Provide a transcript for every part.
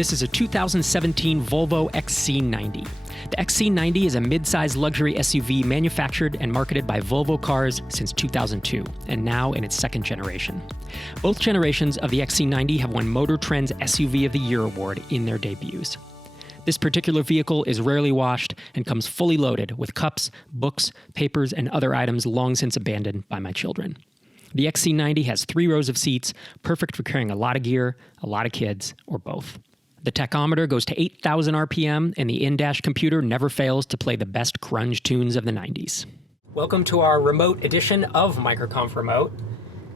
This is a 2017 Volvo XC90. The XC90 is a mid-size luxury SUV manufactured and marketed by Volvo Cars since 2002, and now in its second generation. Both generations of the XC90 have won Motor Trend's SUV of the Year award in their debuts. This particular vehicle is rarely washed and comes fully loaded with cups, books, papers, and other items long since abandoned by my children. The XC90 has 3 rows of seats, perfect for carrying a lot of gear, a lot of kids, or both. The tachometer goes to 8,000 RPM, and the in-dash computer never fails to play the best grunge tunes of the 90s. Welcome to our remote edition of MicroConf Remote.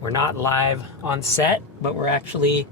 We're not live on set, but we're actually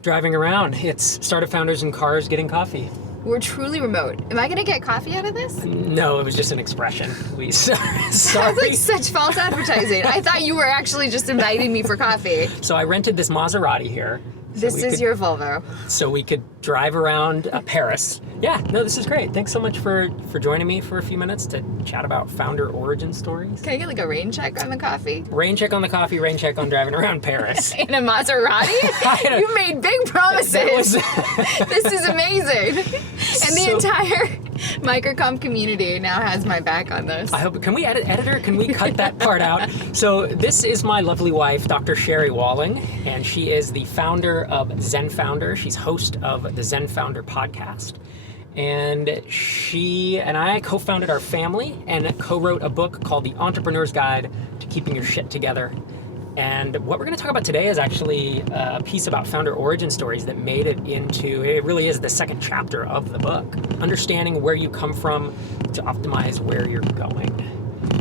driving around. It's startup founders in cars getting coffee. We're truly remote. Am I going to get coffee out of this? No, it was just an expression. Sorry. That's like such false advertising. I thought you were actually just inviting me for coffee. So I rented this Maserati here. This is your Volvo. So we could drive around Paris. Yeah, no, this is great. Thanks so much for joining me for a few minutes to chat about founder origin stories. Can I get like a rain check on the coffee? Rain check on the coffie, rain check on driving around Paris. In a Maserati? You made big promises. This is amazing. And the entire MicroConf community now has my back on this. I hope, can we editor, can we cut that part out? So this is my lovely wife, Dr. Sherry Walling, and she is the founder of ZenFounder. She's host of the ZenFounder podcast. And she and I co-founded our family and co-wrote a book called The Entrepreneur's Guide to Keeping Your Shit Together. And what we're going to talk about today is actually a piece about founder origin stories that made it into, it really is the second chapter of the book. Understanding where you come from to optimize where you're going.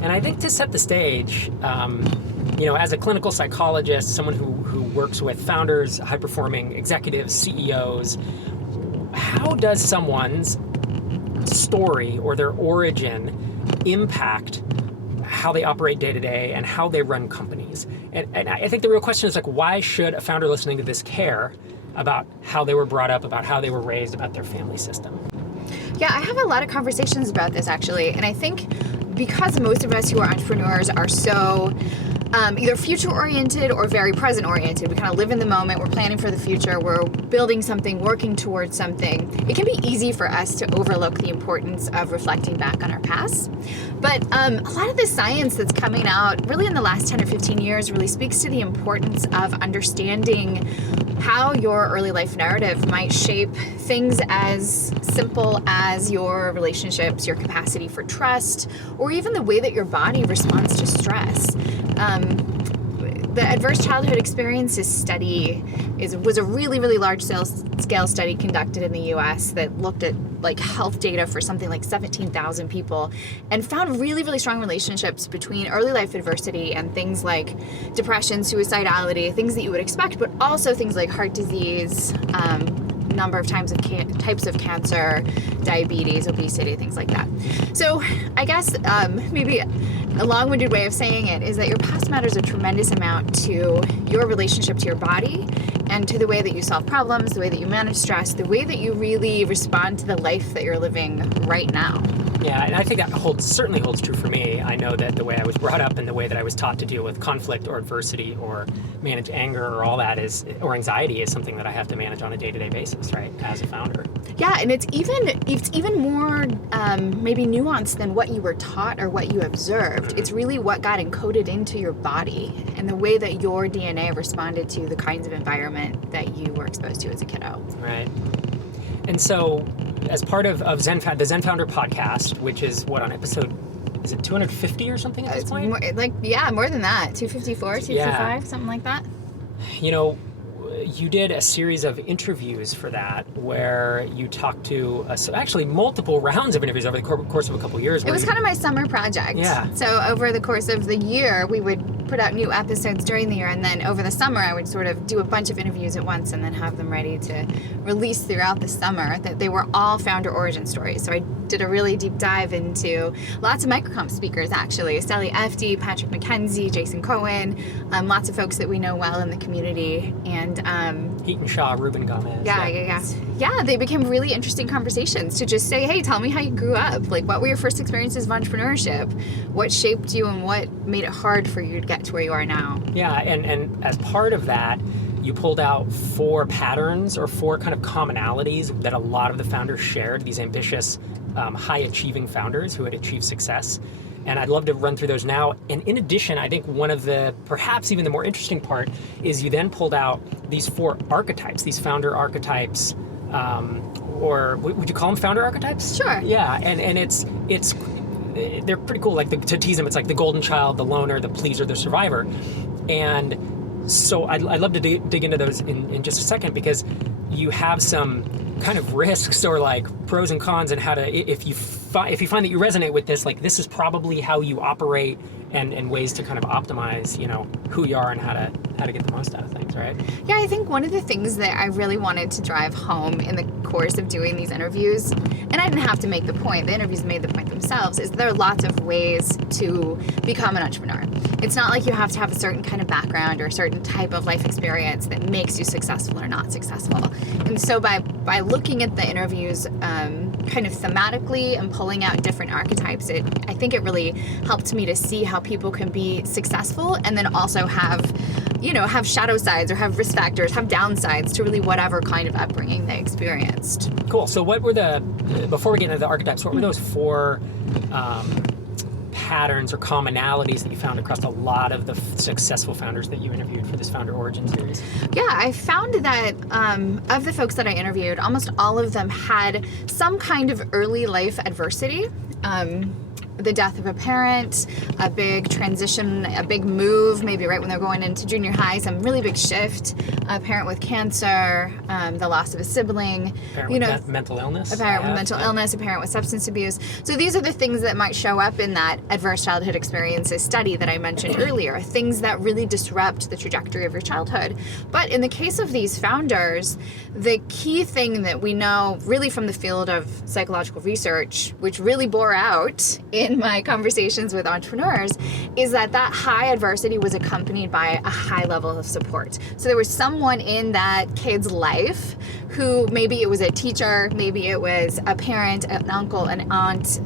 And I think to set the stage, as a clinical psychologist, someone who works with founders, high-performing executives, CEOs, how does someone's story or their origin impact how they operate day to day and how they run companies? And I think the real question is, like, why should a founder listening to this care about how they were brought up, about how they were raised, about their family system? Yeah, I have a lot of conversations about this actually. And I think because most of us who are entrepreneurs are so either future-oriented or very present-oriented. We kind of live in the moment, we're planning for the future, we're building something, working towards something. It can be easy for us to overlook the importance of reflecting back on our past. But a lot of the science that's coming out really in the last 10 or 15 years really speaks to the importance of understanding how your early life narrative might shape things as simple as your relationships, your capacity for trust, or even the way that your body responds to stress. The Adverse Childhood Experiences study was a really, really large scale study conducted in the US that looked at like health data for something like 17,000 people and found really, really strong relationships between early life adversity and things like depression, suicidality, things that you would expect, but also things like heart disease, number of types of cancer, diabetes, obesity, things like that. So I guess maybe a long-winded way of saying it is that your past matters a tremendous amount to your relationship to your body and to the way that you solve problems, the way that you manage stress, the way that you really respond to the life that you're living right now. Yeah, and I think that certainly holds true for me. I know that the way I was brought up and the way that I was taught to deal with conflict or adversity or manage anger or all that or anxiety is something that I have to manage on a day-to-day basis, right, as a founder. Yeah, and it's even more maybe nuanced than what you were taught or what you observed. Mm-hmm. It's really what got encoded into your body and the way that your DNA responded to the kinds of environment that you were exposed to as a kiddo. Right. And so, as part of the ZenFounder podcast, which is what, on episode, is it 250 or something at this point? More than that. 254, 255, something like that. You did a series of interviews for that where you talked to actually multiple rounds of interviews over the course of a couple years. It was kind of my summer project. Yeah. So over the course of the year, we would put out new episodes during the year, and then over the summer, I would sort of do a bunch of interviews at once and then have them ready to release throughout the summer. That they were all founder origin stories. So I did a really deep dive into lots of MicroConf speakers, actually. Sally Efty, Patrick McKenzie, Jason Cohen, lots of folks that we know well in the community. And Heaton Shaw, Ruben Gomez. Yeah, they became really interesting conversations to just say, hey, tell me how you grew up. Like, what were your first experiences of entrepreneurship? What shaped you and what made it hard for you to get to where you are now? Yeah, and as part of that, you pulled out 4 patterns or 4 kind of commonalities that a lot of the founders shared, these ambitious, high-achieving founders who had achieved success. And I'd love to run through those now. And in addition, I think one of the, perhaps even the more interesting part, is you then pulled out these 4 archetypes, these founder archetypes, or would you call them founder archetypes? Sure. Yeah, and it's they're pretty cool. Like to tease them, it's like the golden child, the loner, the pleaser, the survivor. And so I'd love to dig into those in just a second, because you have some kind of risks or like pros and cons, and how to, if you find that you resonate with this, like this is probably how you operate, and ways to kind of optimize, who you are and how to get the most out of things, right? Yeah, I think one of the things that I really wanted to drive home in the course of doing these interviews, and I didn't have to make the point, the interviews made the point themselves, is there are lots of ways to become an entrepreneur. It's not like you have to have a certain kind of background or a certain type of life experience that makes you successful or not successful. And so by looking at the interviews kind of thematically and pulling out different archetypes, I think it really helped me to see how people can be successful and then also have shadow sides or have risk factors, have downsides to really whatever kind of upbringing they experienced. Cool. So what were before we get into the archetypes, what were those 4 patterns or commonalities that you found across a lot of the successful founders that you interviewed for this Founder Origin series? Yeah, I found that of the folks that I interviewed, almost all of them had some kind of early life adversity. The death of a parent, a big transition, a big move, maybe right when they're going into junior high, some really big shift, a parent with cancer, the loss of a sibling. A parent with mental illness. A parent with mental illness, a parent with substance abuse. So these are the things that might show up in that adverse childhood experiences study that I mentioned earlier, things that really disrupt the trajectory of your childhood. But in the case of these founders, the key thing that we know really from the field of psychological research, which really bore out in my conversations with entrepreneurs, is that high adversity was accompanied by a high level of support. So there was someone in that kid's life who, maybe it was a teacher, maybe it was a parent, an uncle, an aunt,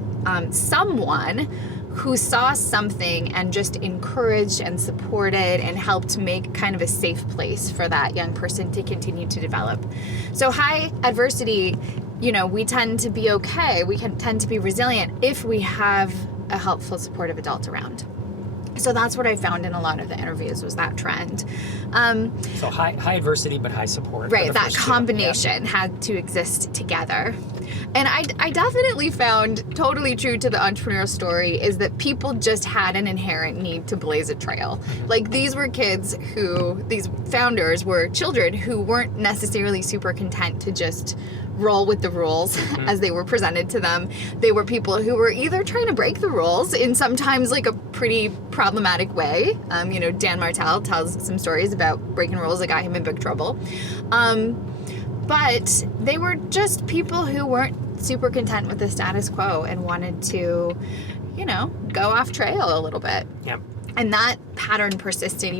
someone who saw something and just encouraged and supported and helped make kind of a safe place for that young person to continue to develop. So high adversity, we tend to be okay. We can tend to be resilient if we have a helpful, supportive adult around. So that's what I found in a lot of the interviews, was that trend. So high adversity, but high support. Right, that combination had to exist together. And I definitely found, totally true to the entrepreneurial story, is that people just had an inherent need to blaze a trail. Like, these were kids these founders were children who weren't necessarily super content to just roll with the rules as they were presented to them. They were people who were either trying to break the rules in sometimes like a pretty problematic way. Dan Martell tells some stories about breaking rules that got him in big trouble. But they were just people who weren't super content with the status quo and wanted to, go off trail a little bit. Yep. And that pattern persisted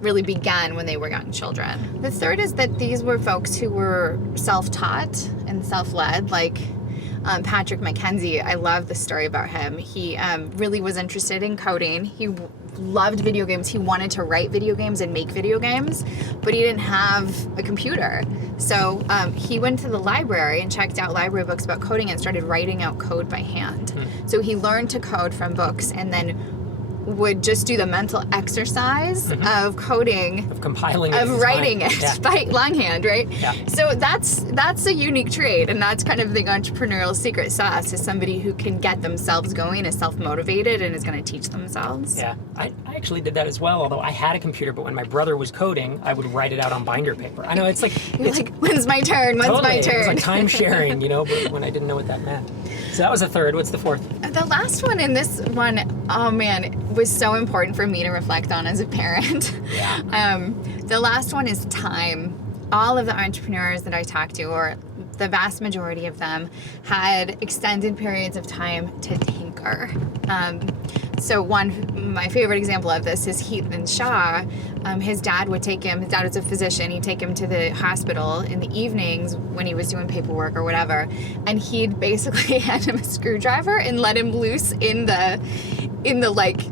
really began when they were young children. The third is that these were folks who were self-taught and self-led, like Patrick McKenzie. I love the story about him. He really was interested in coding. He loved video games. He wanted to write video games and make video games, but he didn't have a computer. So he went to the library and checked out library books about coding and started writing out code by hand. So he learned to code from books and then would just do the mental exercise of coding, of compiling it, of writing it by longhand, right? Yeah. So that's a unique trait, and that's kind of the entrepreneurial secret sauce, is somebody who can get themselves going, is self-motivated, and is going to teach themselves. Yeah, I actually did that as well, although I had a computer, but when my brother was coding, I would write it out on binder paper. I know, it's like... when's my turn? When's my turn? It was like time sharing, but when I didn't know what that meant. So that was the third. What's the fourth? The last one, and this one, oh man, was so important for me to reflect on as a parent. Yeah. The last one is time. All of the entrepreneurs that I talked to, or the vast majority of them had extended periods of time to tinker. So my favorite example of this is Heaton Shaw. His dad was a physician, he'd take him to the hospital in the evenings when he was doing paperwork or whatever, and he'd basically hand him a screwdriver and let him loose in the like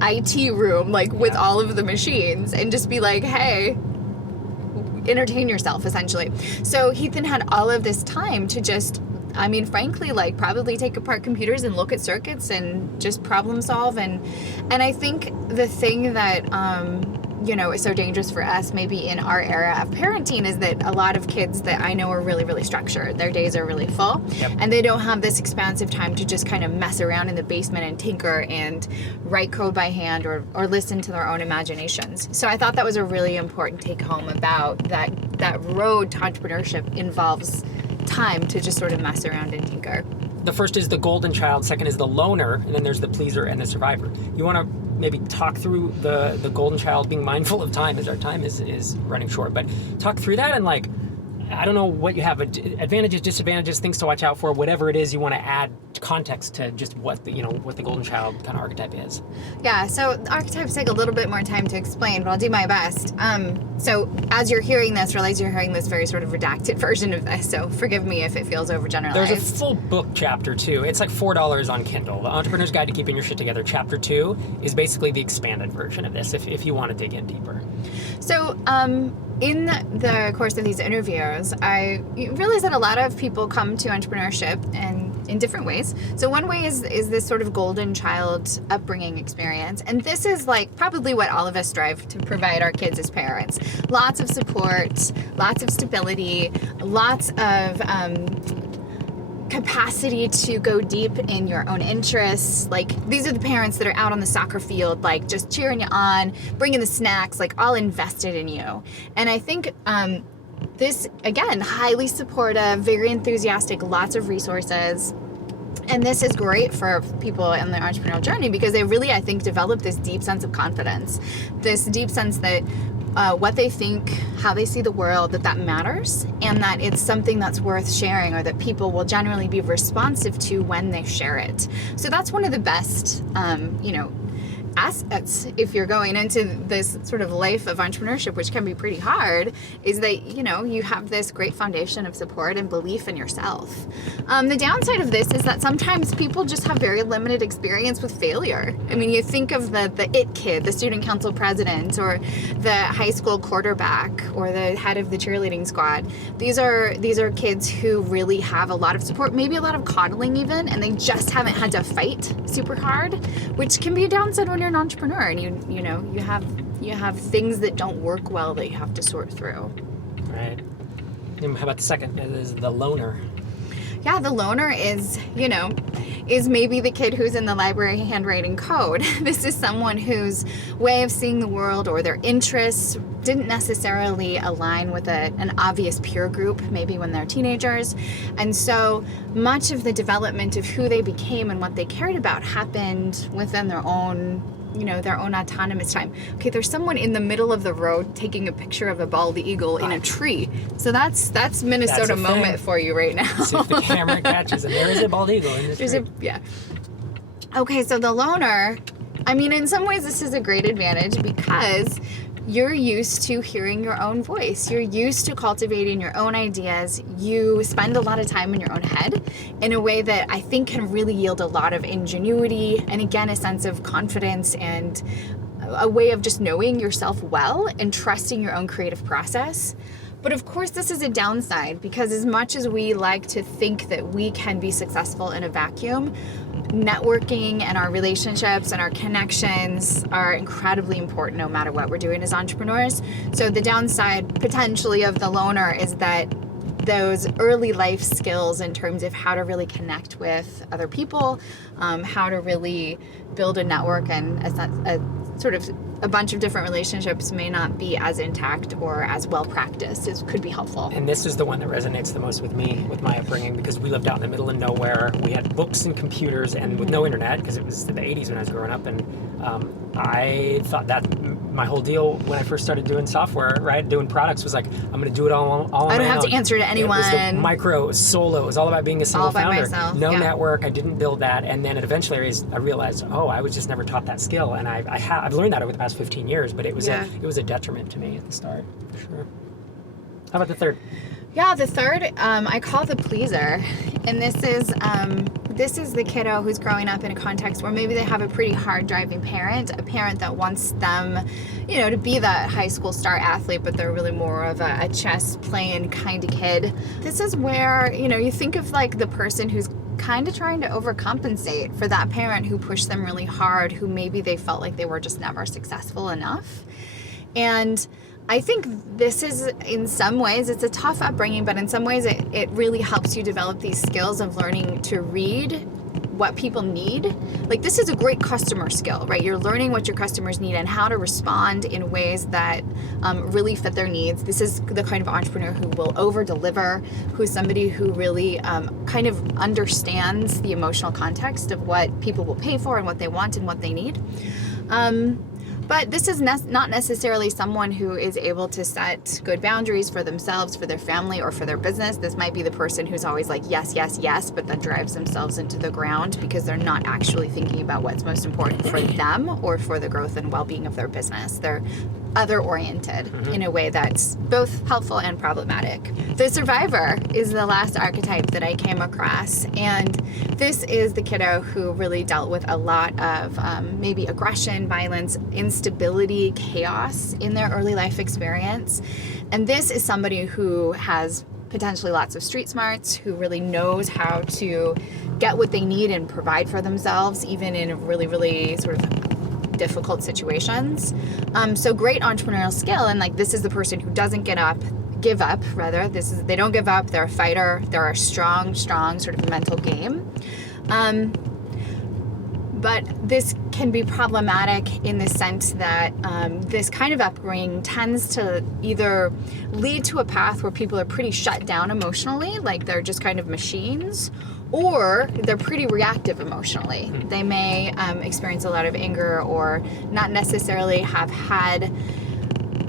IT room, like with all of the machines, and just be like, hey, entertain yourself, essentially. So Heaton had all of this time to just, frankly, like probably take apart computers and look at circuits and just problem solve. And I think the thing that, is so dangerous for us maybe in our era of parenting is that a lot of kids that I know are really, really structured. Their days are really full, and they don't have this expansive time to just kind of mess around in the basement and tinker and write code by hand or listen to their own imaginations. So I thought that was a really important take home about that road to entrepreneurship involves time to just sort of mess around and tinker. The first is the golden child, second is the loner, and then there's the pleaser and the survivor. You want to maybe talk through the golden child, being mindful of time, as our time is running short, but talk through that and like, I don't know what you have, advantages, disadvantages, things to watch out for, whatever it is you want to add context to just what the golden child kind of archetype is. Yeah, so archetypes take a little bit more time to explain, but I'll do my best. So as you're hearing this, realize you're hearing this very sort of redacted version of this, so forgive me if it feels overgeneralized. There's a full book chapter 2. It's like $4 on Kindle. The Entrepreneur's Guide to Keeping Your Shit Together, chapter 2, is basically the expanded version of this, if you want to dig in deeper. So, in the course of these interviews, I realized that a lot of people come to entrepreneurship and in different ways. So one way is this sort of golden child upbringing experience. And this is like probably what all of us strive to provide our kids as parents. Lots of support, lots of stability, lots of capacity to go deep in your own interests. Like, these are the parents that are out on the soccer field, like just cheering you on, bringing the snacks, like all invested in you. And I think this, again, highly supportive, very enthusiastic, lots of resources. And this is great for people in their entrepreneurial journey because they really, I think, develop this deep sense of confidence, this deep sense that what they think, how they see the world, that matters, and that it's something that's worth sharing or that people will generally be responsive to when they share it. So that's one of the best, assets if you're going into this sort of life of entrepreneurship, which can be pretty hard, is that, you have this great foundation of support and belief in yourself. The downside of this is that sometimes people just have very limited experience with failure. I mean, you think of the it kid, the student council president, or the high school quarterback, or the head of the cheerleading squad. These are kids who really have a lot of support, maybe a lot of coddling even, and they just haven't had to fight super hard, which can be a downside when you're an entrepreneur and you have things that don't work well that you have to sort through. Right. And how about the second? Is the loner? Yeah, the loner is maybe the kid who's in the library handwriting code. This is someone whose way of seeing the world or their interests didn't necessarily align with an obvious peer group, maybe when they're teenagers. And so much of the development of who they became and what they cared about happened within their own autonomous time. Okay, there's someone in the middle of the road taking a picture of a bald eagle in a tree. So that's Minnesota moment for you right now. See if the camera catches, and there is a bald eagle in the tree. Yeah. Okay, so the loner, in some ways this is a great advantage because you're used to hearing your own voice. You're used to cultivating your own ideas. You spend a lot of time in your own head in a way that I think can really yield a lot of ingenuity and, again, a sense of confidence and a way of just knowing yourself well and trusting your own creative process. But of course, this is a downside because as much as we like to think that we can be successful in a vacuum, networking and our relationships and our connections are incredibly important no matter what we're doing as entrepreneurs. So the downside potentially of the loner is that those early life skills in terms of how to really connect with other people, how to really build a network and a bunch of different relationships may not be as intact or as well practiced. It could be helpful. And this is the one that resonates the most with me, with my upbringing, because we lived out in the middle of nowhere. We had books and computers and with no internet because it was the 80s when I was growing up. And I thought that my whole deal when I first started doing software, right, doing products, was like, I'm going to do it all on my own. I don't have to answer to anyone. It was the micro, it was solo. It was all about being a single all by founder. myself. No network. I didn't build that. And then eventually I realized, I was just never taught that skill. And I've learned that over the past 15 years, but it was a detriment to me at the start, for sure. How about the third? Yeah, the third, I call the pleaser. And this is the kiddo who's growing up in a context where maybe they have a pretty hard driving parent, a parent that wants them, to be that high school star athlete, but they're really more of a chess playing kind of kid. This is where, you think of like the person who's kind of trying to overcompensate for that parent who pushed them really hard, who maybe they felt like they were just never successful enough. And I think this is, in some ways, it's a tough upbringing, but in some ways it really helps you develop these skills of learning to read what people need. Like, this is a great customer skill, right? You're learning what your customers need and how to respond in ways that really fit their needs. This is the kind of entrepreneur who will over-deliver, who's somebody who really kind of understands the emotional context of what people will pay for and what they want and what they need. But this is not necessarily someone who is able to set good boundaries for themselves, for their family, or for their business. This might be the person who's always like, yes, yes, yes, but then drives themselves into the ground because they're not actually thinking about what's most important for them or for the growth and well-being of their business. They're other-oriented in a way that's both helpful and problematic. The survivor is the last archetype that I came across, and this is the kiddo who really dealt with a lot of maybe aggression, violence, instability, chaos in their early life experience. And this is somebody who has potentially lots of street smarts, who really knows how to get what they need and provide for themselves, even in really, really sort of difficult situations. So great entrepreneurial skill, and like this is the person who doesn't give up. They don't give up. They're a fighter. They're a strong sort of mental game. But this can be problematic in the sense that this kind of upbringing tends to either lead to a path where people are pretty shut down emotionally, like they're just kind of machines, or they're pretty reactive emotionally. They may experience a lot of anger or not necessarily have had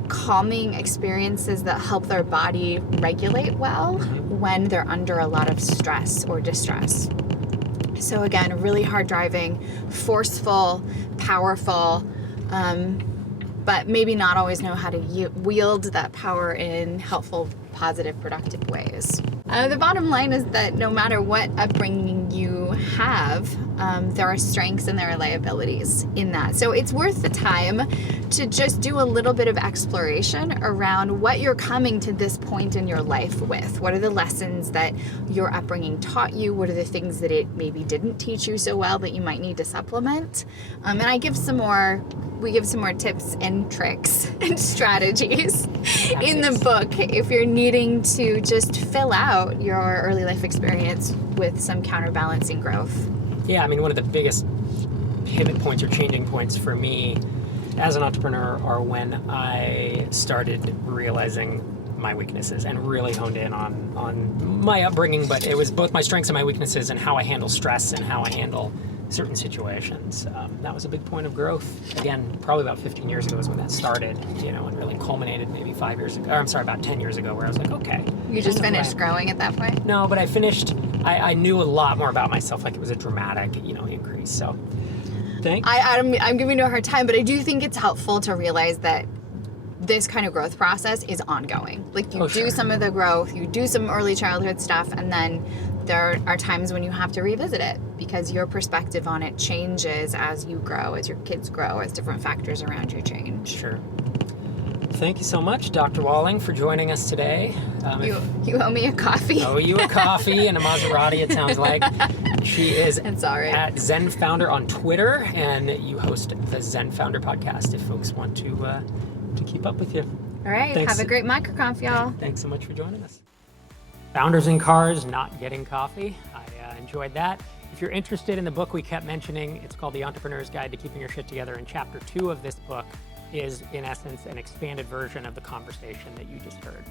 calming experiences that help their body regulate well when they're under a lot of stress or distress. So again, really hard driving, forceful, powerful, but maybe not always know how to wield that power in helpful, positive, productive ways. The bottom line is that no matter what upbringing you have, there are strengths and there are liabilities in that. So it's worth the time to just do a little bit of exploration around what you're coming to this point in your life with. What are the lessons that your upbringing taught you? What are the things that it maybe didn't teach you so well that you might need to supplement? And we give some more tips and tricks and strategies in the book if you're needing to just fill out your early life experience with some counterbalancing growth. Yeah, I mean, one of the biggest pivot points or changing points for me as an entrepreneur are when I started realizing my weaknesses and really honed in on my upbringing, but it was both my strengths and my weaknesses and how I handle stress and how I handle certain situations. That was a big point of growth. Again, probably about 15 years ago is when that started, and really culminated maybe about 10 years ago, where I was like, okay. You just finished growing at that point? No, but I finished, I knew a lot more about myself, like it was a dramatic, increase. So, thanks. I'm giving you a hard time, but I do think it's helpful to realize that this kind of growth process is ongoing. Like you do some of the growth, you do some early childhood stuff, and then there are times when you have to revisit it because your perspective on it changes as you grow, as your kids grow, as different factors around you change. Sure. Thank you so much, Dr. Walling, for joining us today. You owe me a coffee. Owe you a coffee and a Maserati, it sounds like. She is at ZenFounder on Twitter, and you host the ZenFounder podcast if folks want to keep up with you. All right. Thanks. Have a great MicroConf, y'all. Thanks so much for joining us. Founders in Cars, Not Getting Coffee. I enjoyed that. If you're interested in the book we kept mentioning, it's called The Entrepreneur's Guide to Keeping Your Shit Together, and chapter 2 of this book is, in essence, an expanded version of the conversation that you just heard.